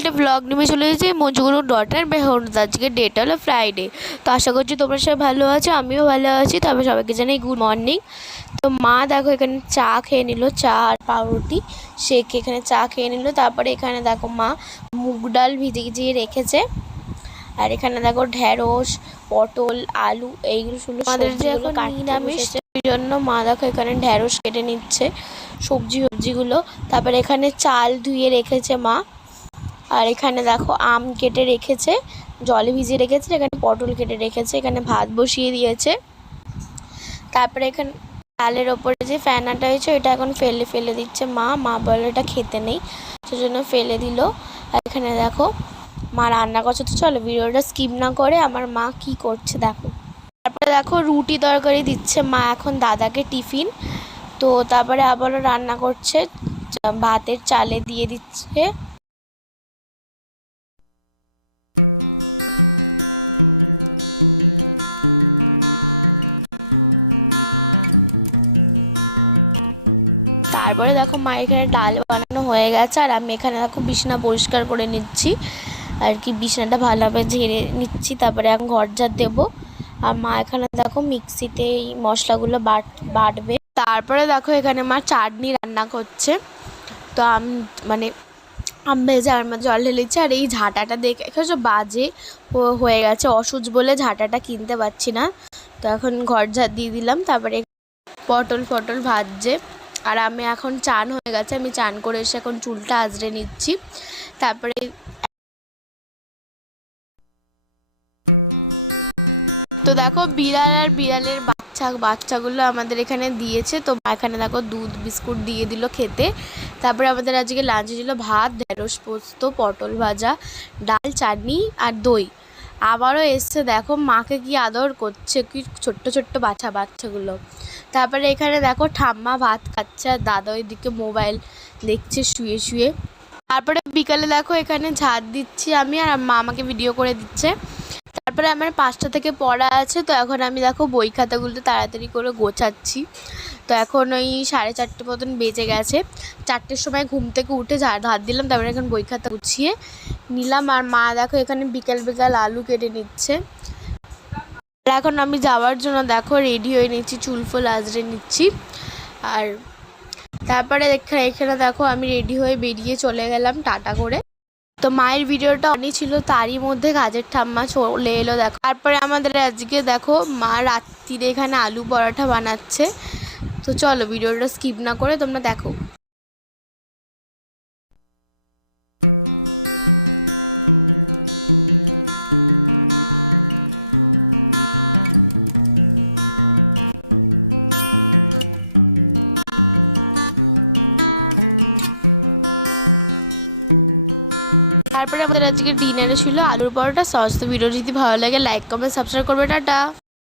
একটা ব্লগ নেমে চলে এসেছে মঞ্জুগুরুর ডটার বেহন। আজকে ডেটা হলো ফ্রাইডে। তো আশা করছি তোমরা সবাই ভালো আছো, আমিও ভালো আছি। তবে সবাইকে জানাই গুড মর্নিং। তো মা দেখো এখানে চা খেয়ে নিল, চা আর পাউরুটি শেখে এখানে চা খেয়ে নিল। তারপরে এখানে দেখো মা মুগ ডাল ভিজিয়ে রেখেছে। আর এখানে দেখো ঢেঁড়স, পটল, আলু এইগুলো আমাদের যে এখন নিরামিষ, ওই জন্য মা দেখো এখানে ঢেঁড়স কেটে নিচ্ছে সবজিগুলো। তারপরে এখানে চাল ধুয়ে রেখেছে মা। আর এখানে দেখো আম কেটে রেখেছে, জলে ভিজিয়ে রেখেছে। এখানে পটল কেটে রেখেছে, এখানে ভাত বসিয়ে দিয়েছে। তারপরে এখানে চালের ওপরে যে ফেনাটা হয়েছে ওইটা এখন ফেলে দিচ্ছে মা বলে এটা খেতে নেই, সেজন্য ফেলে দিল। আর এখানে দেখো মা রান্না করছে। তো চলো ভিডিওটা স্কিপ না করে আমার মা কি করছে দেখো। তারপরে দেখো রুটি তরকারি দিচ্ছে মা এখন দাদাকে টিফিন। তো তারপরে আবারও রান্না করছে, ভাতের চালে দিয়ে দিচ্ছে। তারপরে দেখো মা এখানে ডাল বানানো হয়ে গেছে। আর আমি এখানে দেখো বিছানা পরিষ্কার করে নিচ্ছি, আর কি বিছানাটা ভালোভাবে ঝেড়ে নিচ্ছি। তারপরে এখন ঘর ঝাড় দেবো। আর মা এখানে দেখো মিক্সিতে এই মশলাগুলো বাটবে। তারপরে দেখো এখানে মা চাটনি রান্না করছে। তো আম ভেজে আর জল ঢেলেছে। আর এই ঝাঁটাটা দেখে এখানে বাজে হয়ে গেছে, অসুচ বলে ঝাঁটাটা কিনতে পারছি না। তো এখন ঘর ঝাড় দিয়ে দিলাম। তারপরে পটল ভাজছে। আর আমি এখন চান হয়ে গেছে, আমি চান করে এসে এখন চুলটা আঁচড়ে নিচ্ছি। তারপরে তো দেখো বিড়াল আর বিড়ালের বাচ্চাগুলো আমাদের এখানে দিয়েছে। তো এখানে দেখো দুধ বিস্কুট দিয়ে দিল খেতে। তারপরে আমাদের আজকে লাঞ্চে ছিল ভাত, ঢেঁড়স পোস্ত, পটল ভাজা, ডাল, চাটনি আর দই। আবারও এসছে দেখো মাকে কি আদর করছে, কি ছোট্ট বাচ্চাগুলো। তারপরে এখানে দেখো ঠাম্মা ভাত খাচ্ছে আর দাদা ওইদিকে মোবাইল দেখছে শুয়ে। তারপরে বিকালে দেখো এখানে ঝাড় দিচ্ছি আমি, আর মা আমাকে ভিডিও করে দিচ্ছে। তারপরে আমার 5টা থেকে পড়া আছে। তো এখন আমি দেখো বই খাতাগুলো তাড়াতাড়ি করে গোছাচ্ছি। তো এখন ওই 4:30 মতন বেজে গেছে। 4টের সময় ঘুম থেকে উঠে হাত দিলাম। তারপরে এখন বই খাতা গুছিয়ে নিলাম। আর মা দেখো এখানে বিকাল আলু কেটে নিচ্ছে। আর এখন আমি যাওয়ার জন্য দেখো রেডি হয়ে নিচ্ছি, চুল ফুল আঁচড়ে নিচ্ছি। আর তারপরে এখানে দেখো আমি রেডি হয়ে বেরিয়ে চলে গেলাম টাটা করে। তো মায়ের ভিডিওটা অনেক ছিল, তারই মধ্যে কাজের ঠাম্মা চলে এলো দেখো। তারপরে আমাদের আজকে দেখো মা রাত্রিরে এখানে আলু পরোটা বানাচ্ছে। তো চলো ভিডিওটা স্কিপ না করে তোমরা দেখো। তারপরে আমাদের আজকে ডিনারে ছিল আলুর পরোটা সস। তো ভিডিও যদি ভালো লাগে লাইক কমেন্ট সাবস্ক্রাইব করবে। টাটা।